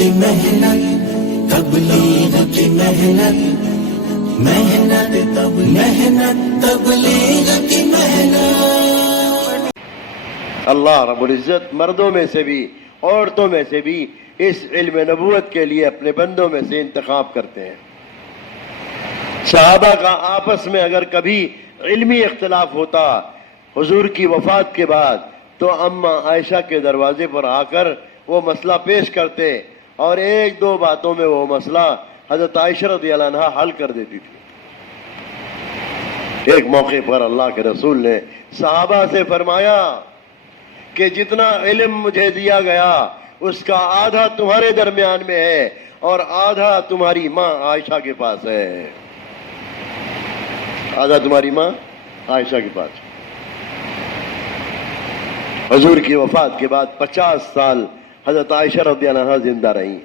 کی محنت، تبلیغ کی محنت، محنت تبلیغ کی محنت۔ اللہ رب العزت مردوں میں سے بھی عورتوں میں سے بھی اس علم نبوت کے لیے اپنے بندوں میں سے انتخاب کرتے ہیں۔ صحابہ کا آپس میں اگر کبھی علمی اختلاف ہوتا حضور کی وفات کے بعد تو اماں عائشہ کے دروازے پر آ کر وہ مسئلہ پیش کرتے اور ایک دو باتوں میں وہ مسئلہ حضرت عائشہ رضی اللہ عنہا حل کر دیتی تھی۔ ایک موقع پر اللہ کے رسول نے صحابہ سے فرمایا کہ جتنا علم مجھے دیا گیا اس کا آدھا تمہارے درمیان میں ہے اور آدھا تمہاری ماں عائشہ کے پاس ہے، آدھا تمہاری ماں عائشہ کے پاس۔ حضور کی وفات کے بعد 50 سال حضرت عائشہ رضی اللہ عنہا زندہ رہی،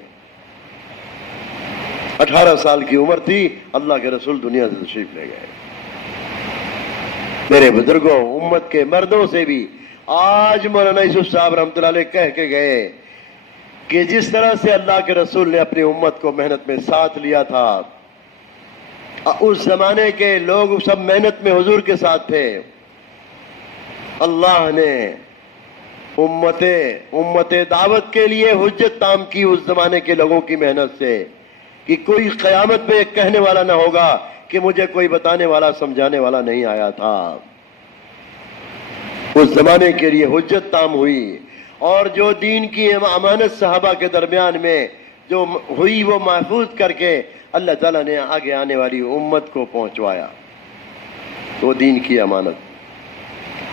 18 سال کی عمر تھی، اللہ کے رسول دنیا سے تشریف لے گئے۔ میرے بزرگوں، امت کے مردوں سے بھی آج مولانا یوسف صاحب رحمۃ اللہ علیہ کہہ کے گئے کہ جس طرح سے اللہ کے رسول نے اپنی امت کو محنت میں ساتھ لیا تھا، اس زمانے کے لوگ سب محنت میں حضور کے ساتھ تھے، اللہ نے امت دعوت کے لیے حجت تام کی اس زمانے کے لوگوں کی محنت سے کہ کوئی قیامت میں ایک کہنے والا نہ ہوگا کہ مجھے کوئی بتانے والا سمجھانے والا نہیں آیا تھا۔ اس زمانے کے لیے حجت تام ہوئی اور جو دین کی امانت صحابہ کے درمیان میں جو ہوئی وہ محفوظ کر کے اللہ تعالیٰ نے آگے آنے والی امت کو پہنچوایا، وہ دین کی امانت۔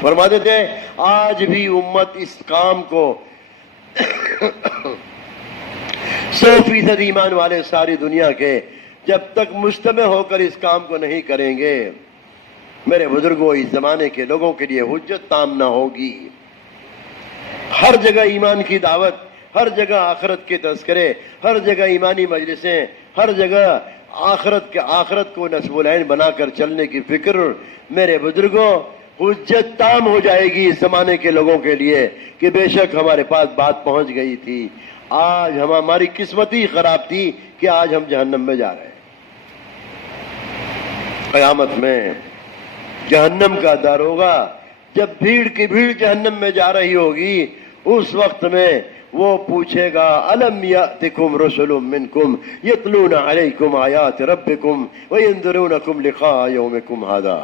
فرماتے تھے آج بھی امت اس کام کو 100% ایمان والے ساری دنیا کے جب تک مجتمع ہو کر اس کام کو نہیں کریں گے، میرے بزرگوں، اس زمانے کے لوگوں کے لیے حجت تام نہ ہوگی۔ ہر جگہ ایمان کی دعوت، ہر جگہ آخرت کے تذکرے، ہر جگہ ایمانی مجلسیں، ہر جگہ آخرت کو نصب العین بنا کر چلنے کی فکر، میرے بزرگوں حجت تام ہو جائے گی اس زمانے کے لوگوں کے لیے کہ بے شک ہمارے پاس بات پہنچ گئی تھی، آج ہماری قسمت ہی خراب تھی کہ آج ہم جہنم میں جا رہے ہیں۔ قیامت میں جہنم کا داروغہ جب بھیڑ کی بھیڑ جہنم میں جا رہی ہوگی، اس وقت میں وہ پوچھے گا الم یاتکم رسل منکم یتلون علیکم آیات ربکم وینذرونکم لقاء یومکم ھذا۔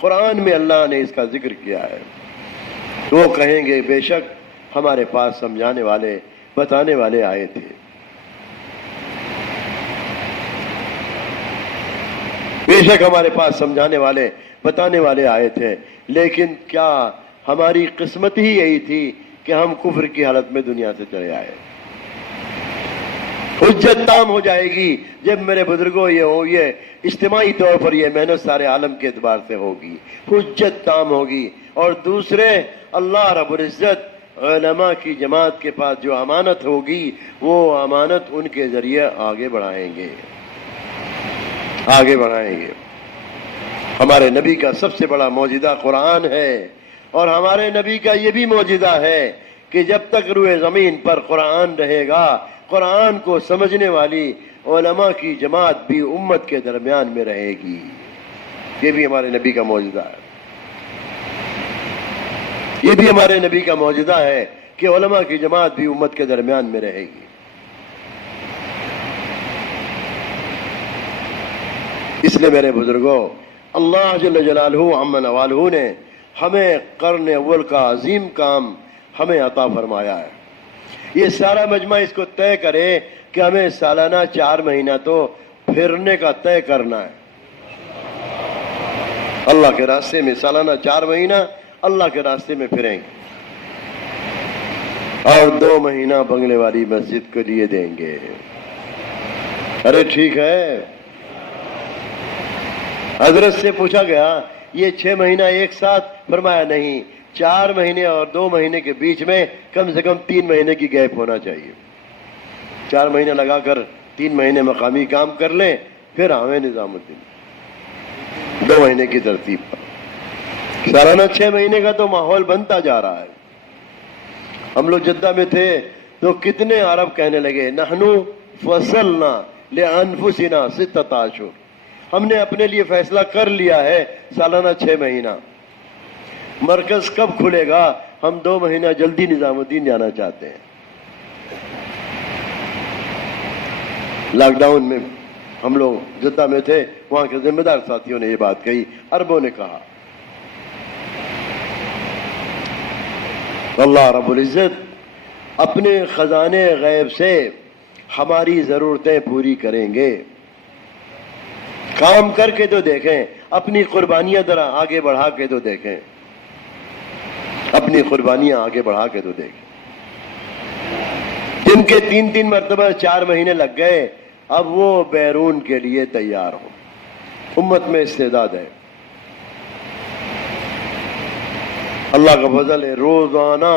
قرآن میں اللہ نے اس کا ذکر کیا ہے۔ وہ کہیں گے بے شک ہمارے پاس سمجھانے والے بتانے والے آئے تھے، بے شک ہمارے پاس سمجھانے والے بتانے والے آئے تھے، لیکن کیا ہماری قسمت ہی یہی تھی کہ ہم کفر کی حالت میں دنیا سے چلے آئے۔ حجت تام ہو جائے گی جب میرے بزرگوں یہ اجتماعی طور پر یہ محنت سارے عالم کے اعتبار سے ہوگی، حجت تام ہوگی۔ اور دوسرے، اللہ رب العزت علماء کی جماعت کے پاس جو امانت ہوگی وہ امانت ان کے ذریعے آگے بڑھائیں گے۔ ہمارے نبی کا سب سے بڑا معجزہ قرآن ہے، اور ہمارے نبی کا یہ بھی معجزہ ہے کہ جب تک روئے زمین پر قرآن رہے گا، قرآن کو سمجھنے والی علماء کی جماعت بھی امت کے درمیان میں رہے گی۔ یہ بھی ہمارے نبی کا معجزہ ہے، یہ بھی ہمارے نبی کا معجزہ ہے کہ علماء کی جماعت بھی امت کے درمیان میں رہے گی۔ اس لیے میرے بزرگوں، اللہ جل جلالہ عم نوالہ نے ہمیں قرن اول کا عظیم کام ہمیں عطا فرمایا ہے۔ یہ سارا مجمع اس کو طے کرے کہ ہمیں سالانہ 4 مہینہ تو پھرنے کا طے کرنا ہے، اللہ کے راستے میں سالانہ 4 مہینہ اللہ کے راستے میں پھریں گے، اور 2 مہینہ بنگلے والی مسجد کے لیے دیں گے۔ ارے ٹھیک ہے۔ حضرت سے پوچھا گیا یہ 6 مہینہ ایک ساتھ؟ فرمایا نہیں، 4 مہینے اور 2 مہینے کے بیچ میں کم سے کم 3 مہینے کی گیپ ہونا چاہیے۔ 4 مہینے لگا کر 3 مہینے مقامی کام کر لیں، پھر آویں نظام الدین 2 مہینے کی ترتیب پر۔ سالانہ 6 مہینے کا تو ماحول بنتا جا رہا ہے۔ ہم لوگ جدہ میں تھے تو کتنے عرب کہنے لگے نحنو فصلنا لانفسنا ستۃ اشہر، ہم نے اپنے لیے فیصلہ کر لیا ہے سالانہ 6 مہینہ، مرکز کب کھلے گا؟ ہم 2 مہینہ جلدی نظام الدین جانا چاہتے ہیں۔ لاک ڈاؤن میں ہم لوگ جدہ میں تھے، وہاں کے ذمہ دار ساتھیوں نے یہ بات کہی، عربوں نے کہا اللہ رب العزت اپنے خزانے غیب سے ہماری ضرورتیں پوری کریں گے۔ کام کر کے تو دیکھیں، اپنی قربانیاں ذرا آگے بڑھا کے تو دیکھیں، اپنی قربانیاں آگے بڑھا کے تو دیکھیں۔ جن کے 3 مرتبہ 4 مہینے لگ گئے، اب وہ بیرون کے لیے تیار ہو۔ امت میں استعداد ہے، اللہ کا فضل ہے۔ روزانہ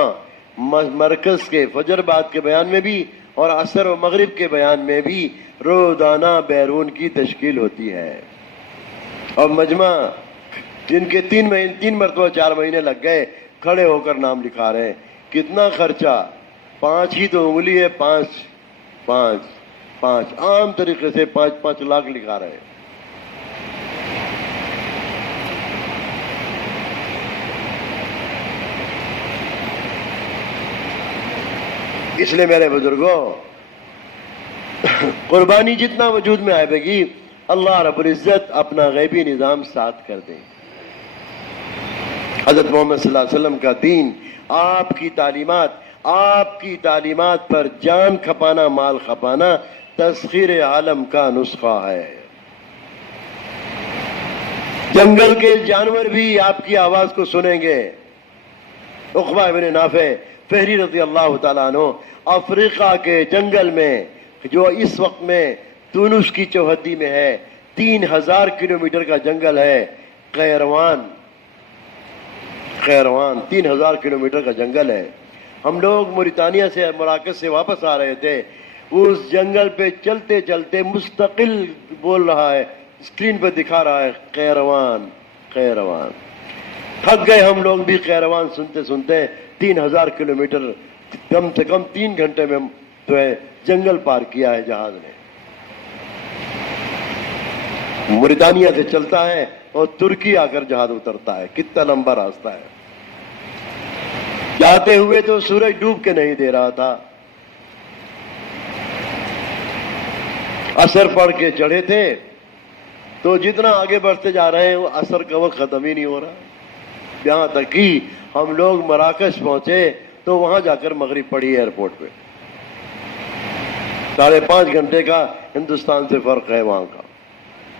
مرکز کے فجر بعد کے بیان میں بھی اور عصر و مغرب کے بیان میں بھی روزانہ بیرون کی تشکیل ہوتی ہے، اور مجمع جن کے 3 مرتبہ 4 مہینے لگ گئے کھڑے ہو کر نام لکھا رہے ہیں۔ کتنا خرچہ؟ 5 ہی تو انگلی ہے، 5 عام طریقے سے 5 لاکھ لکھا رہے ہیں۔ اس لیے میرے بزرگوں، قربانی جتنا وجود میں آئے گی، اللہ رب العزت اپنا غیبی نظام ساتھ کر دیں۔ حضرت محمد صلی اللہ علیہ وسلم کا دین، آپ کی تعلیمات پر جان کھپانا مال کھپانا تسخیر عالم کا نسخہ ہے۔ جنگل کے جانور بھی آپ کی آواز کو سنیں گے۔ عقبہ ابن نافع فہری رضی اللہ تعالیٰ عنہ افریقہ کے جنگل میں، جو اس وقت میں تونس کی چوہدی میں ہے، 3000 کلومیٹر کا جنگل ہے، قیروان 3000 کلومیٹر کا جنگل ہے۔ ہم لوگ موریتانیہ سے مراکز سے واپس آ رہے تھے، اس جنگل پہ چلتے چلتے مستقل بول رہا ہے، اسکرین پہ دکھا رہا ہے قیروان۔ تھک گئے ہم لوگ بھی قیروان سنتے سنتے، 3000 کلومیٹر کم سے کم 3 گھنٹے میں تو ہے جنگل پار کیا ہے جہاز نے۔ موریتانیہ سے چلتا ہے اور ترکی آ کر جہاز اترتا ہے، کتنا لمبا راستہ ہے۔ جاتے ہوئے تو سورج ڈوب کے نہیں دے رہا تھا، عصر پڑھ کے چڑھے تھے، تو جتنا آگے بڑھتے جا رہے ہیں وہ عصر کا وقت ختم ہی نہیں ہو رہا، یہاں تک کہ ہم لوگ مراکش پہنچے تو وہاں جا کر مغرب پڑھی ایئرپورٹ پہ۔ 5.5 گھنٹے کا ہندوستان سے فرق ہے وہاں کا،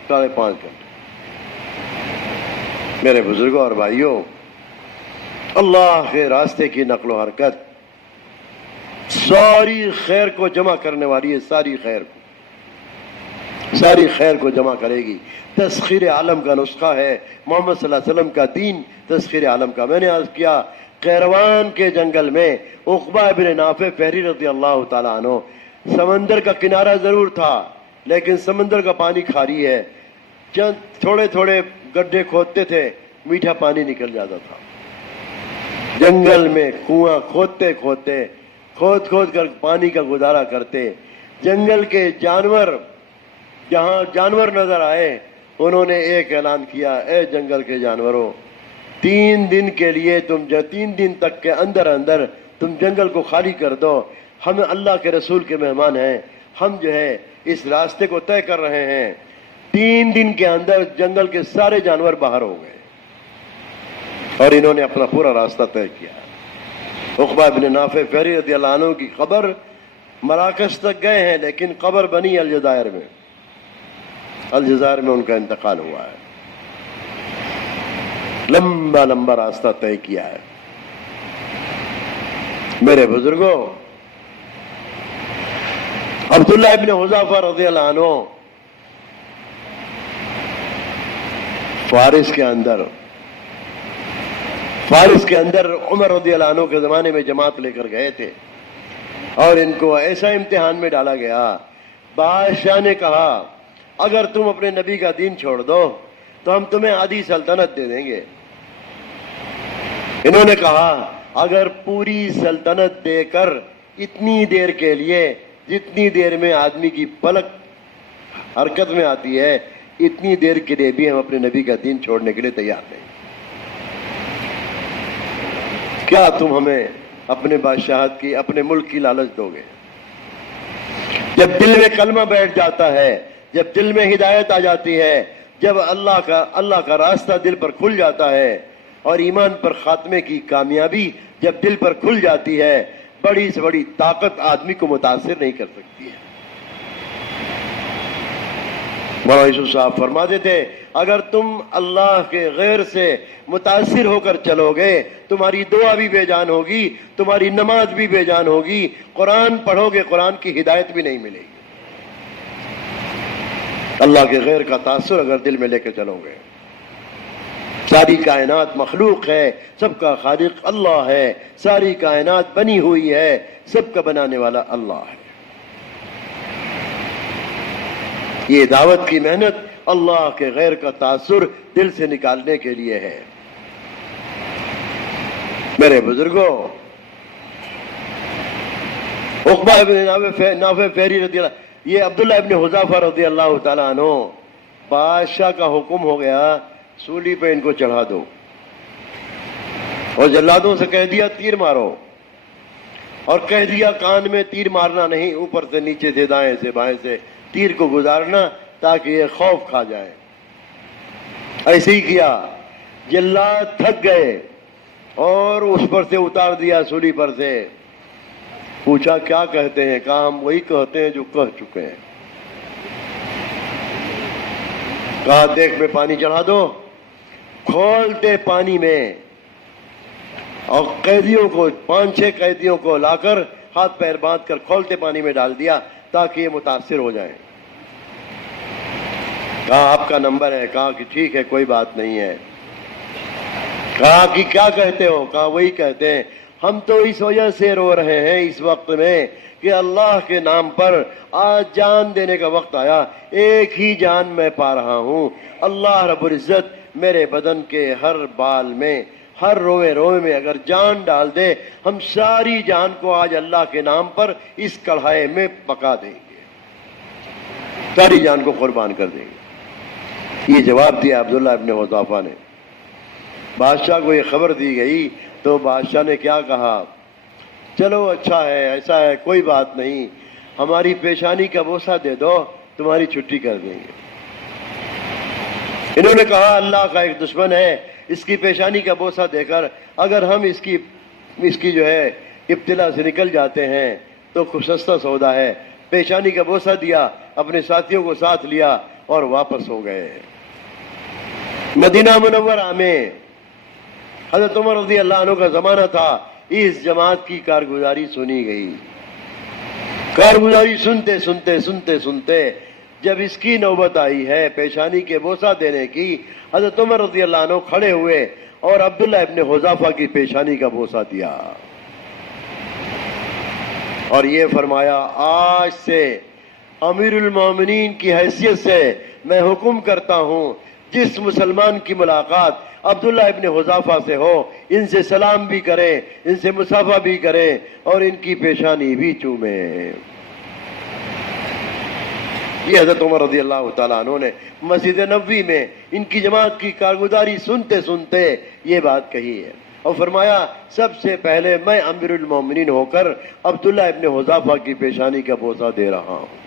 5.5 گھنٹے۔ میرے بزرگوں اور بھائیوں، اللہ کے راستے کی نقل و حرکت ساری خیر کو جمع کرنے والی ہے، ساری خیر کو جمع کرے گی۔ تسخیر عالم کا نسخہ ہے، محمد صلی اللہ علیہ وسلم کا دین تسخیر عالم کا۔ میں نے عرض کیا، قیروان کے جنگل میں عقبہ ابن نافع فہری رضی اللہ تعالیٰ عنہ، سمندر کا کنارہ ضرور تھا لیکن سمندر کا پانی کھاری ہے، چند تھوڑے گڈھے کھودتے تھے، میٹھا پانی نکل جاتا تھا۔ جنگل میں کنواں کھود کر پانی کا گزارا کرتے۔ جنگل کے جانور، جہاں جانور نظر آئے، انہوں نے ایک اعلان کیا، اے جنگل کے جانوروں، 3 دن کے لیے 3 دن تک کے اندر تم جنگل کو خالی کر دو، ہم اللہ کے رسول کے مہمان ہیں، ہم جو ہے اس راستے کو طے کر رہے ہیں۔ 3 دن کے اندر جنگل کے سارے جانور باہر ہو گئے اور انہوں نے اپنا پورا راستہ طے کیا۔ عقبہ ابن نافع فہری رضی اللہ عنہ کی قبر مراکش تک گئے ہیں، لیکن قبر بنی الجزائر میں ان کا انتقال ہوا ہے۔ لمبا راستہ طے کیا ہے۔ میرے بزرگوں، عبداللہ ابن حذافہ رضی اللہ عنہ فارس کے اندر عمر رضی اللہ عنہ کے زمانے میں جماعت لے کر گئے تھے، اور ان کو ایسا امتحان میں ڈالا گیا، بادشاہ نے کہا اگر تم اپنے نبی کا دین چھوڑ دو تو ہم تمہیں آدھی سلطنت دے دیں گے۔ انہوں نے کہا اگر پوری سلطنت دے کر اتنی دیر کے لیے جتنی دیر میں آدمی کی پلک حرکت میں آتی ہے اتنی دیر کے لیے بھی ہم اپنے نبی کا دین چھوڑنے کے لیے تیار نہیں. کیا تم ہمیں اپنے بادشاہت کی اپنے ملک کی لالچ دو گے؟ جب دل میں کلمہ بیٹھ جاتا ہے، جب دل میں ہدایت آ جاتی ہے، جب اللہ کا راستہ دل پر کھل جاتا ہے اور ایمان پر خاتمے کی کامیابی جب دل پر کھل جاتی ہے، بڑی سے بڑی طاقت آدمی کو متاثر نہیں کر سکتی ہے. مولانا یوسف صاحب فرماتے تھے اگر تم اللہ کے غیر سے متاثر ہو کر چلو گے تمہاری دعا بھی بے جان ہوگی، تمہاری نماز بھی بے جان ہوگی، قرآن پڑھو گے قرآن کی ہدایت بھی نہیں ملے گی. اللہ کے غیر کا تاثر اگر دل میں لے کے چلو گے. ساری کائنات مخلوق ہے، سب کا خالق اللہ ہے، ساری کائنات بنی ہوئی ہے، سب کا بنانے والا اللہ ہے. یہ دعوت کی محنت اللہ کے غیر کا تاثر دل سے نکالنے کے لیے ہے. میرے بزرگوں، عقبہ ابن نافع فہری رضی اللہ، یہ عبداللہ ابن حذافہ رضی اللہ تعالیٰ عنہ، بادشاہ کا حکم ہو گیا سولی پہ ان کو چڑھا دو، اور جلادوں سے کہہ دیا تیر مارو، اور کہہ دیا کان میں تیر مارنا نہیں، اوپر سے نیچے سے دائیں سے بائیں سے تیر کو گزارنا تاکہ یہ خوف کھا جائے. ایسے ہی کیا، جلاد تھک گئے اور اس پر سے اتار دیا سولی پر سے. پوچھا کیا کہتے ہیں؟ کہا ہم وہی کہتے ہیں جو کہہ چکے ہیں. کہا دیکھ میں پانی چڑھا دو. کھولتے پانی میں اور قیدیوں کو 5-6 قیدیوں کو لا کر ہاتھ پیر باندھ کر کھولتے پانی میں ڈال دیا تاکہ یہ متاثر ہو جائیں. کہا آپ کا نمبر ہے؟ کہا کہ ٹھیک ہے کوئی بات نہیں ہے. کہا کہ کیا کہتے ہو؟ کہا وہی کہتے ہیں. ہم تو اس وجہ سے رو رہے ہیں اس وقت میں کہ اللہ کے نام پر آج جان دینے کا وقت آیا، ایک ہی جان میں پا رہا ہوں. اللہ رب العزت میرے بدن کے ہر بال میں، ہر روئے روئے میں اگر جان ڈال دے، ہم ساری جان کو آج اللہ کے نام پر اس کڑھائی میں پکا دیں گے، ساری جان کو قربان کر دیں گے. یہ جواب دیا عبداللہ ابن حذافہ نے. بادشاہ کو یہ خبر دی گئی تو بادشاہ نے کیا کہا؟ چلو اچھا ہے، ایسا ہے، کوئی بات نہیں، ہماری پیشانی کا بوسہ دے دو، تمہاری چھٹی کر دیں گے. انہوں نے کہا اللہ کا ایک دشمن ہے، اس کی پیشانی کا بوسہ دے کر اگر ہم اس کی جو ہے ابتلا سے نکل جاتے ہیں تو کچھ سستا سودا ہے. پیشانی کا بوسہ دیا، اپنے ساتھیوں کو ساتھ لیا اور واپس ہو گئے. مدینہ منورہ میں حضرت عمر رضی اللہ عنہ کا زمانہ تھا. اس جماعت کی کارگزاری سنی گئی. کارگزاری سنتے سنتے سنتے سنتے جب اس کی نوبت آئی ہے پیشانی کے بوسہ دینے کی، حضرت عمر رضی اللہ عنہ کھڑے ہوئے اور عبداللہ ابن حذافہ کی پیشانی کا بوسہ دیا اور یہ فرمایا آج سے امیر المومنین کی حیثیت سے میں حکم کرتا ہوں جس مسلمان کی ملاقات عبداللہ ابن حذافہ سے ہو ان سے سلام بھی کریں، ان سے مصافحہ بھی کریں اور ان کی پیشانی بھی چومیں. یہ حضرت عمر رضی اللہ تعالیٰ عنہ نے مسجد نبوی میں ان کی جماعت کی کارگزاری سنتے سنتے یہ بات کہی ہے اور فرمایا سب سے پہلے میں امیر المومنین ہو کر عبداللہ ابن حذافہ کی پیشانی کا بوسہ دے رہا ہوں.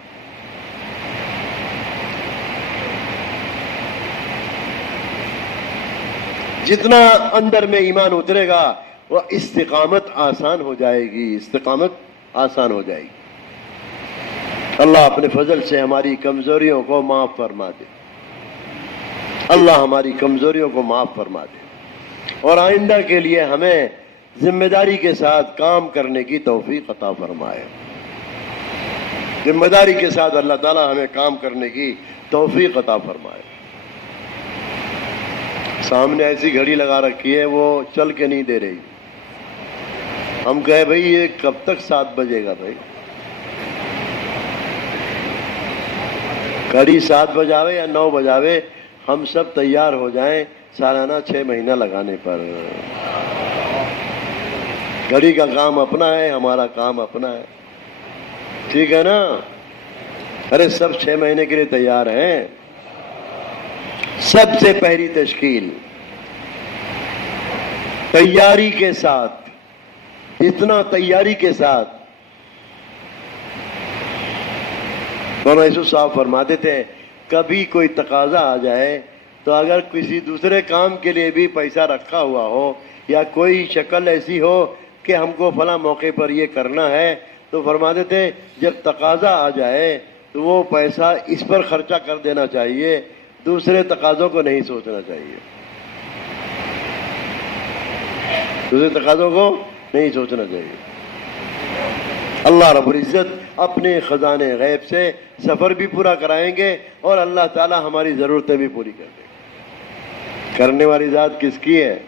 جتنا اندر میں ایمان اترے گا وہ استقامت آسان ہو جائے گی، استقامت آسان ہو جائے گی. اللہ اپنے فضل سے ہماری کمزوریوں کو معاف فرما دے. اللہ ہماری کمزوریوں کو معاف فرما دے اور آئندہ کے لیے ہمیں ذمہ داری کے ساتھ کام کرنے کی توفیق عطا فرمائے. ذمہ داری کے ساتھ اللہ تعالی ہمیں کام کرنے کی توفیق عطا فرمائے. سامنے ایسی گھڑی لگا رکھی ہے وہ چل کے نہیں دے رہی. ہم کہے بھئی یہ کب تک 7 بجے گا؟ بھائی گھڑی 7 بجاوے یا 9 بجاوے ہم سب تیار ہو جائیں سالانہ 6 مہینہ لگانے پر. گھڑی کا کام اپنا ہے، ہمارا کام اپنا ہے، ٹھیک ہے نا؟ ارے سب 6 مہینے کے لیے تیار ہیں. سب سے پہلی تشکیل تیاری کے ساتھ، اتنا تیاری کے ساتھ. مولانا یوسف صاحب فرماتے تھے کبھی کوئی تقاضا آ جائے تو اگر کسی دوسرے کام کے لیے بھی پیسہ رکھا ہوا ہو یا کوئی شکل ایسی ہو کہ ہم کو فلاں موقع پر یہ کرنا ہے، تو فرماتے تھے جب تقاضا آ جائے تو وہ پیسہ اس پر خرچہ کر دینا چاہیے، دوسرے تقاضوں کو نہیں سوچنا چاہیے، دوسرے تقاضوں کو نہیں سوچنا چاہیے. اللہ رب العزت اپنے خزانے غیب سے سفر بھی پورا کرائیں گے اور اللہ تعالی ہماری ضرورتیں بھی پوری کر دیں گے. کرنے والی ذات کس کی ہے؟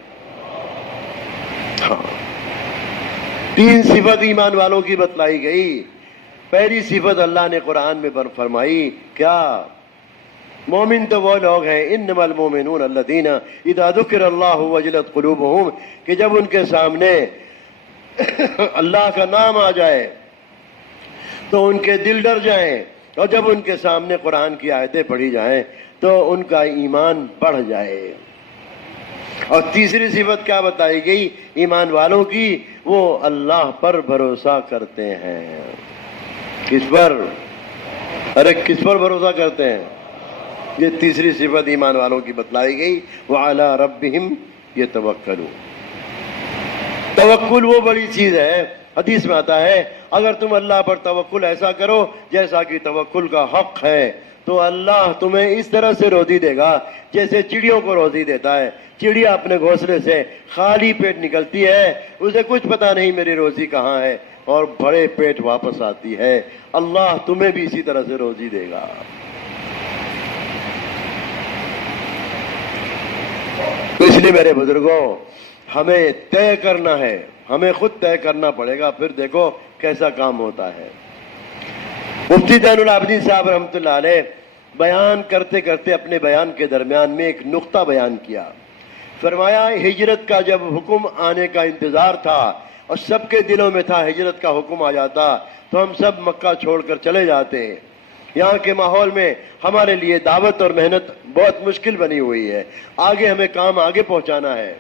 ہاں. 3 صفت ایمان والوں کی بتلائی گئی. پہلی صفت اللہ نے قرآن میں فرمائی، کیا؟ مومن تو وہ لوگ ہیں، انما المومنون الذین اذا ذکر اللہ وجلت قلوبہم، کہ جب ان کے سامنے اللہ کا نام آ جائے تو ان کے دل ڈر جائیں، اور جب ان کے سامنے قرآن کی آیتیں پڑھی جائیں تو ان کا ایمان بڑھ جائے. اور تیسری صفت کیا بتائی گئی ایمان والوں کی؟ وہ اللہ پر بھروسہ کرتے ہیں. کس پر؟ ارے کس پر بھروسہ کرتے ہیں؟ یہ تیسری صفت ایمان والوں کی بتلائی گئی. وعلی ربہم یتوکلون. توکل وہ بڑی چیز ہے. حدیث میں آتا ہے اگر تم اللہ پر توکل ایسا کرو جیسا کہ توکل کا حق ہے تو اللہ تمہیں اس طرح سے روزی دے گا جیسے چڑیوں کو روزی دیتا ہے. چڑیا اپنے گھونسلے سے خالی پیٹ نکلتی ہے، اسے کچھ پتا نہیں میری روزی کہاں ہے، اور بڑے پیٹ واپس آتی ہے. اللہ تمہیں بھی اسی طرح سے روزی دے گا. تو اس لیے میرے بزرگوں ہمیں طے کرنا ہے، ہمیں خود طے کرنا پڑے گا، پھر دیکھو کیسا کام ہوتا ہے. مفتی زین العابدین صاحب رحمۃ اللہ علیہ بیان کرتے کرتے اپنے بیان کے درمیان میں ایک نقطہ بیان کیا. فرمایا ہجرت کا جب حکم آنے کا انتظار تھا اور سب کے دلوں میں تھا ہجرت کا حکم آ جاتا تو ہم سب مکہ چھوڑ کر چلے جاتے. یہاں کے ماحول میں ہمارے لیے دعوت اور محنت بہت مشکل بنی ہوئی ہے، آگے ہمیں کام آگے پہنچانا ہے.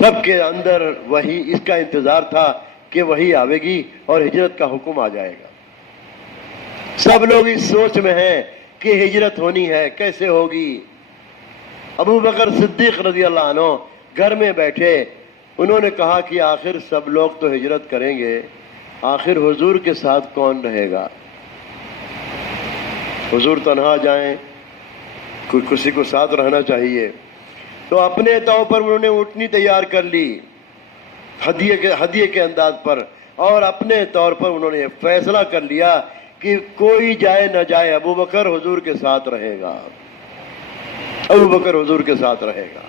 سب کے اندر وہی اس کا انتظار تھا کہ وہی آئے گی اور ہجرت کا حکم آ جائے گا. سب لوگ اس سوچ میں ہیں کہ ہجرت ہونی ہے، کیسے ہوگی. ابو بکر صدیق رضی اللہ عنہ گھر میں بیٹھے، انہوں نے کہا کہ آخر سب لوگ تو ہجرت کریں گے، آخر حضور کے ساتھ کون رہے گا؟ حضور تنہا جائیں، کوئی کسی کو ساتھ رہنا چاہیے. تو اپنے طور پر انہوں نے اونٹنی تیار کر لی ہدیے کے انداز پر، اور اپنے طور پر انہوں نے فیصلہ کر لیا کہ کوئی جائے نہ جائے ابو بکر حضور کے ساتھ رہے گا، ابو بکر حضور کے ساتھ رہے گا.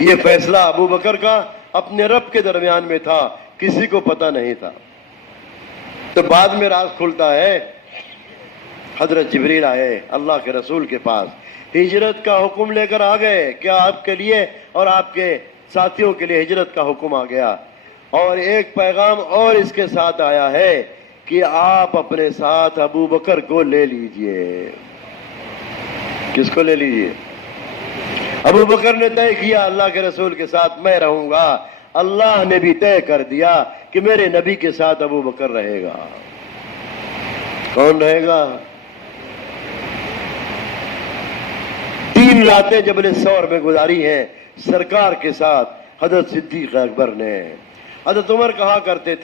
یہ فیصلہ ابو بکر کا اپنے رب کے درمیان میں تھا، کسی کو پتہ نہیں تھا. تو بعد میں راز کھلتا ہے، حضرت جبریل آئے اللہ کے رسول کے پاس، ہجرت کا حکم لے کر آ گئے. کیا آپ کے لیے اور آپ کے ساتھیوں کے لیے ہجرت کا حکم آ گیا، اور ایک پیغام اور اس کے ساتھ آیا ہے کہ آپ اپنے ساتھ ابو بکر کو لے لیجئے. کس کو لے لیجئے؟ ابو بکر نے طے کیا اللہ کے رسول کے ساتھ میں رہوں گا. اللہ نے بھی طے کر دیا کہ میرے نبی کے ساتھ ابو بکر رہے گا. کون رہے گا؟ 3 راتیں جبل ثور میں گزاری ہیں سرکار کے ساتھ حضرت صدیق اکبر نے. حضرت عمر کہا کرتے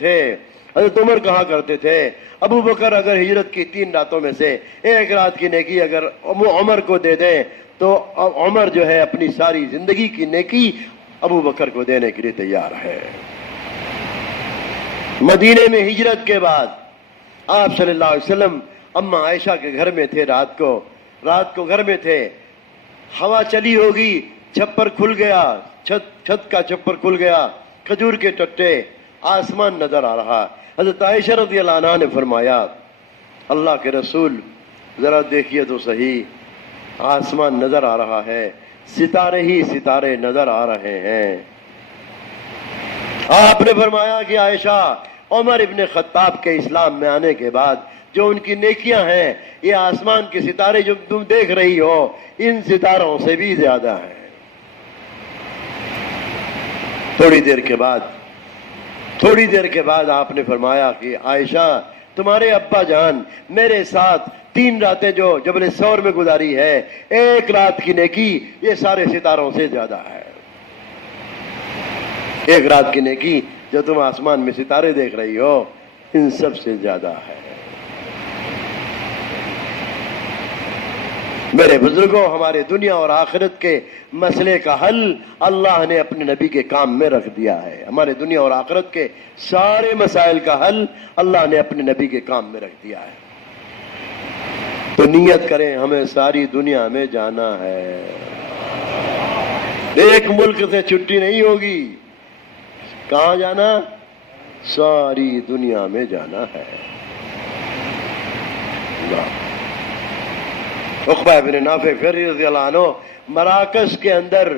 تھے ابو بکر اگر ہجرت کی 3 راتوں میں سے ایک رات کی نیکی اگر عمر کو دے دیں تو عمر جو ہے اپنی ساری زندگی کی نیکی ابو بکر کو دینے کے لیے تیار ہے. مدینے میں ہجرت کے بعد آپ صلی اللہ علیہ وسلم اما عائشہ کے گھر میں تھے. رات کو گھر میں تھے، ہوا چلی ہوگی، چھپر کھل گیا، چھت کا چھپر کھل گیا، کھجور کے ٹٹے، آسمان نظر آ رہا. حضرت عائشہ رضی اللہ عنہا نے فرمایا اللہ کے رسول ذرا دیکھیے تو صحیح، آسمان نظر آ رہا ہے، ستارے ہی ستارے نظر آ رہے ہیں. آپ نے فرمایا کہ عائشہ عمر ابن خطاب کے اسلام میں آنے کے بعد جو ان کی نیکیاں ہیں یہ آسمان کے ستارے جو تم دیکھ رہی ہو ان ستاروں سے بھی زیادہ ہیں. تھوڑی دیر کے بعد آپ نے فرمایا کہ عائشہ تمہارے ابا جان میرے ساتھ 3 راتیں جو جبل ثور میں گزاری ہے 1 رات کی نیکی یہ سارے ستاروں سے زیادہ ہے. 1 رات کی نیکی جو تم آسمان میں ستارے دیکھ رہی ہو ان سب سے زیادہ ہے. میرے بزرگوں ہمارے دنیا اور آخرت کے مسئلے کا حل اللہ نے اپنے نبی کے کام میں رکھ دیا ہے. ہمارے دنیا اور آخرت کے سارے مسائل کا حل اللہ نے اپنے نبی کے کام میں رکھ دیا ہے. تو نیت کریں ہمیں ساری دنیا میں جانا ہے. ایک ملک سے چھٹی نہیں ہوگی. کہاں جانا؟ ساری دنیا میں جانا ہے. عقبہ بن نافع فہری رضی اللہ عنہ مراکش کے اندر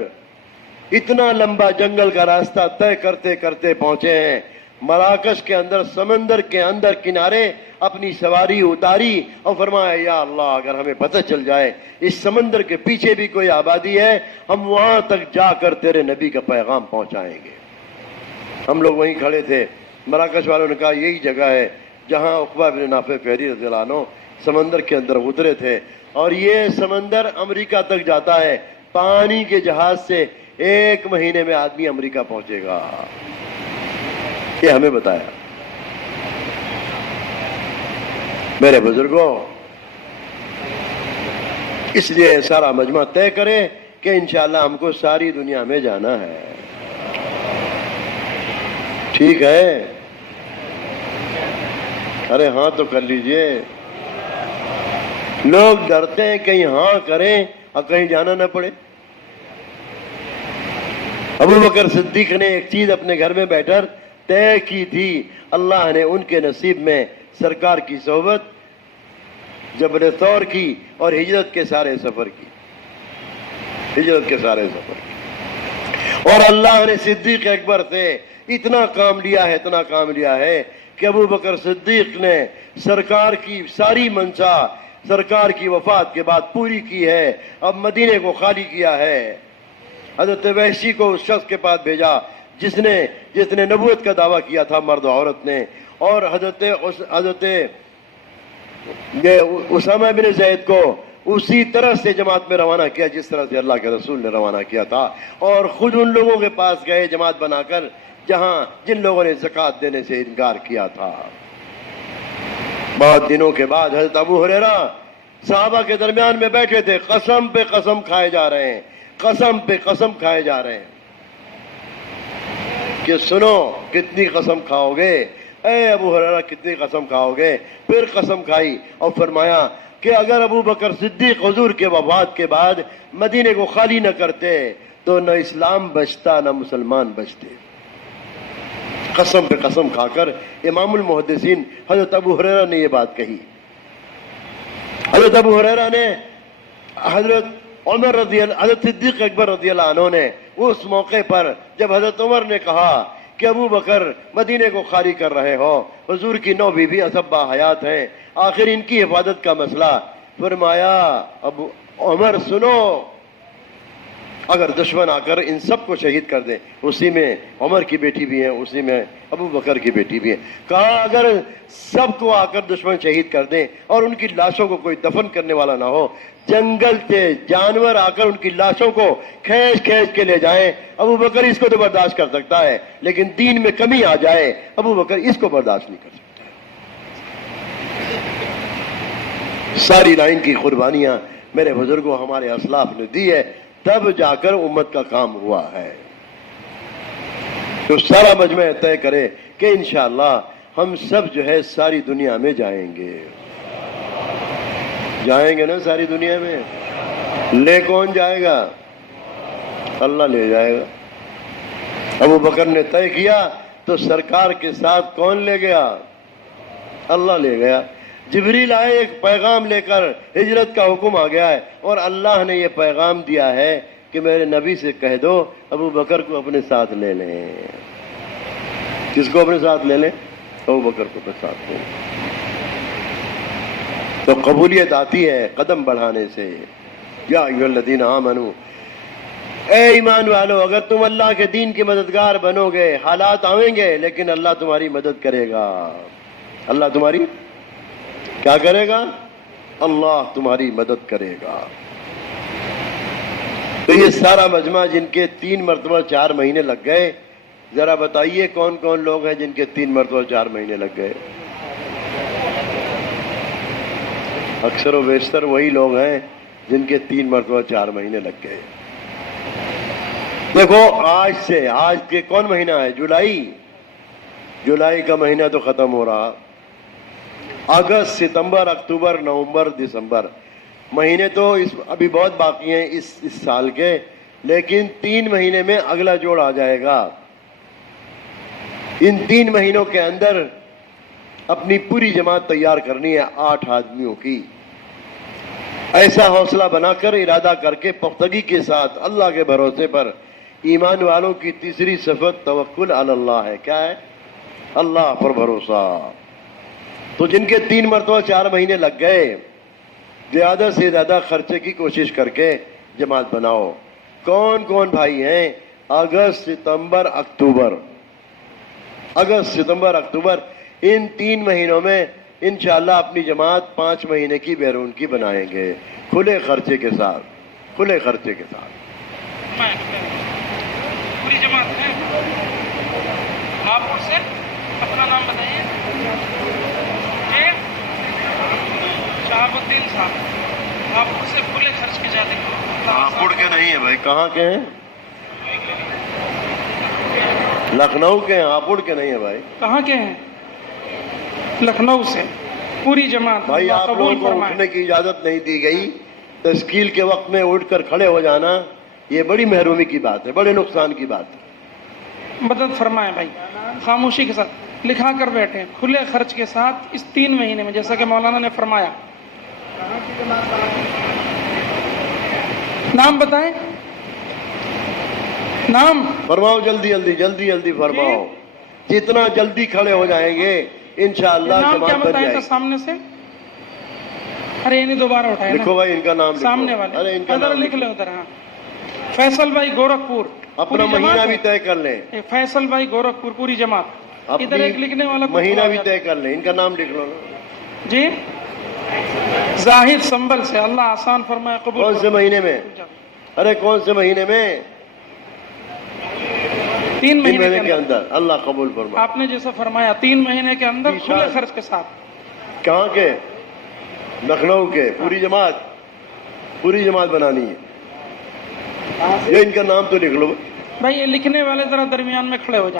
اتنا لمبا جنگل کا راستہ طے کرتے کرتے پہنچے ہیں. مراکش کے اندر سمندر کے اندر کنارے اپنی سواری اتاری اور فرمایا یا اللہ اگر ہمیں پتہ چل جائے اس سمندر کے پیچھے بھی کوئی آبادی ہے ہم وہاں تک جا کر تیرے نبی کا پیغام پہنچائیں گے. ہم لوگ وہیں کھڑے تھے. مراکش والوں نے کہا یہی جگہ ہے جہاں عقبہ بن نافع فہری رضی اللہ عنہ سمندر کے اندر اترے تھے. اور یہ سمندر امریکہ تک جاتا ہے. پانی کے جہاز سے 1 مہینے میں آدمی امریکہ پہنچے گا. یہ ہمیں بتایا. میرے بزرگوں اس لیے سارا مجمع طے کرے کہ انشاءاللہ ہم کو ساری دنیا میں جانا ہے. ٹھیک ہے؟ ارے ہاں تو کر لیجئے. لوگ ڈرتے ہیں کہیں ہاں کریں اور کہیں جانا نہ پڑے. ابو بکر صدیق نے ایک چیز اپنے گھر میں بیٹھ طے کی تھی. اللہ نے ان کے نصیب میں سرکار کی صحبت جبل ثور کی اور ہجرت کے سارے سفر کی. اور اللہ نے صدیق اکبر سے اتنا کام لیا ہے کہ ابو بکر صدیق نے سرکار کی ساری منشا سرکار کی وفات کے بعد پوری کی ہے. اب مدینے کو خالی کیا ہے. حضرت وحشی کو اس شخص کے پاس بھیجا جس نے نبوت کا دعویٰ کیا تھا مرد و عورت نے. اور حضرت اسامہ بن زید کو اسی طرح سے جماعت میں روانہ کیا جس طرح سے اللہ کے رسول نے روانہ کیا تھا. اور خود ان لوگوں کے پاس گئے جماعت بنا کر جن لوگوں نے زکوٰۃ دینے سے انکار کیا تھا. بہت دنوں کے بعد حضرت ابو ہریرہ صحابہ کے درمیان میں بیٹھے تھے. قسم پہ قسم کھائے جا رہے ہیں کہ سنو کتنی قسم کھاؤ گے اے ابو ہریرہ کتنی قسم کھاؤ گے. پھر قسم کھائی اور فرمایا کہ اگر ابو بکر صدیق حضور کے وفات کے بعد مدینے کو خالی نہ کرتے تو نہ اسلام بچتا نہ مسلمان بچتے. قسم پہ قسم کھا کر امام المحدثین حضرت ابو ہریرہ نے یہ بات کہی. حضرت ابو ہریرہ نے حضرت صدیق اکبر رضی اللہ عنہ نے اس موقع پر جب حضرت عمر نے کہا کہ ابو بکر مدینے کو خالی کر رہے ہو حضور کی 9 بیوی اسبا حیات ہیں آخر ان کی حفاظت کا مسئلہ. فرمایا ابو عمر سنو اگر دشمن آ کر ان سب کو شہید کر دیں اسی میں عمر کی بیٹی بھی ہے اسی میں ابو بکر کی بیٹی بھی ہے. کہا اگر سب کو آ کر دشمن شہید کر دیں اور ان کی لاشوں کو کوئی دفن کرنے والا نہ ہو جنگل سے جانور آ کر ان کی لاشوں کو کھینچ کے لے جائیں ابو بکر اس کو تو برداشت کر سکتا ہے لیکن دین میں کمی آ جائے ابو بکر اس کو برداشت نہیں کر سکتا. ساری لائن کی قربانیاں میرے بزرگوں ہمارے اسلاف نے دی ہے تب جا کر امت کا کام ہوا ہے. تو سارا مجمع طے کرے کہ انشاءاللہ ہم سب جو ہے ساری دنیا میں جائیں گے نا ساری دنیا میں. لے کون جائے گا؟ اللہ لے جائے گا. ابو بکر نے طے کیا تو سرکار کے ساتھ کون لے گیا؟ اللہ لے گیا. جبریل آئے ایک پیغام لے کر ہجرت کا حکم آ گیا ہے اور اللہ نے یہ پیغام دیا ہے کہ میرے نبی سے کہہ دو ابو بکر کو اپنے ساتھ لے لیں. کس کو اپنے ساتھ لے لیں؟ ابو بکر کو اپنے ساتھ لیں۔ تو قبولیت آتی ہے قدم بڑھانے سے۔ یا ایھا الذین آمنو، اے ایمان والو، اگر تم اللہ کے دین کے مددگار بنو گے، حالات آئیں گے لیکن اللہ تمہاری مدد کرے گا۔ اللہ تمہاری کیا کرے گا؟ اللہ تمہاری مدد کرے گا۔ تو یہ سارا مجمع جن کے 3 مرتبہ 4 مہینے لگ گئے، ذرا بتائیے کون کون لوگ ہیں جن کے 3 مرتبہ 4 مہینے لگ گئے؟ اکثر و بیشتر وہی لوگ ہیں جن کے 3 مرتبہ 4 مہینے لگ گئے۔ دیکھو آج کے کون مہینہ ہے؟ جولائی کا مہینہ تو ختم ہو رہا۔ اگست، ستمبر، اکتوبر، نومبر، دسمبر، مہینے تو ابھی بہت باقی ہیں اس سال کے، لیکن 3 مہینے میں اگلا جوڑ آ جائے گا۔ ان 3 مہینوں کے اندر اپنی پوری جماعت تیار کرنی ہے 8 آدمیوں کی۔ ایسا حوصلہ بنا کر، ارادہ کر کے، پختگی کے ساتھ، اللہ کے بھروسے پر۔ ایمان والوں کی تیسری صفت توکل علی اللہ ہے۔ کیا ہے؟ اللہ پر بھروسہ۔ تو جن کے 3 مرتبہ 4 مہینے لگ گئے، زیادہ سے زیادہ خرچے کی کوشش کر کے جماعت بناؤ۔ کون کون بھائی ہیں؟ اگست، ستمبر، اکتوبر، ان 3 مہینوں میں انشاءاللہ اپنی جماعت 5 مہینے کی بیرون کی بنائیں گے، کھلے خرچے کے ساتھ۔ پوری جماعت ہے۔ آپ سے اپنا نام بتائیے۔ شہاب الدین صاحب، آپ سے کھلے خرچ کی جاتے ہیں۔ ہاپوڑ کے نہیں ہے بھائی، کہاں کے ہیں؟ لکھنؤ کے ہیں، ہاپوڑ کے نہیں ہے بھائی۔ کہاں کے ہیں؟ لکھنؤ سے پوری جماعت۔ بھائی آپ لوگوں کو اٹھنے کی اجازت نہیں دی گئی، تشکیل کے وقت میں اٹھ کر کھڑے ہو جانا یہ بڑی محرومی کی بات ہے، بڑے نقصان کی بات ہے۔ مدد فرمائیں بھائی، خاموشی کے ساتھ لکھا کر بیٹھے، کھلے خرچ کے ساتھ اس 3 مہینے میں، جیسا کہ مولانا نے فرمایا۔ نام بتائیں، نام فرماؤ، جلدی فرماؤ۔ جتنا جلدی کھڑے ہو جائیں گے انشاءاللہ نام کیا جماعت بن بتایا جائے تھا گی۔ سامنے سے؟ ارے انہیں دوبارہ اٹھائے نا۔ لکھو بھائی ان کا نام لکھو۔ سامنے والے ارے ان کا ادھر نام لکھ لیں ادھر۔ ہاں، فیصل بھائی گورکھپور، اپنا مہینہ بھی طے کر لیں۔ فیصل بھائی گورکھپور پوری جماعت۔ ادھر ایک لکھنے والا مہینہ بھی طے کر لیں، ان کا نام لکھ لو۔ جی زاہد سنبل سے، اللہ آسان فرمائے، قبول۔ کون سے مہینے میں؟ ارے کون سے مہینے میں؟ 3 مہینے مہینے کے اندر۔ اللہ قبول فرمائے۔ آپ نے جیسا فرمایا 3 مہینے کے اندر کھلے خرچ کے ساتھ۔ کہاں کے؟ لکھنؤ کے۔ پوری جماعت بنانی ہے۔ یہ ان کا نام تو لکھ لو بھائی، یہ لکھنے والے ذرا درمیان میں کھڑے ہو جائیں۔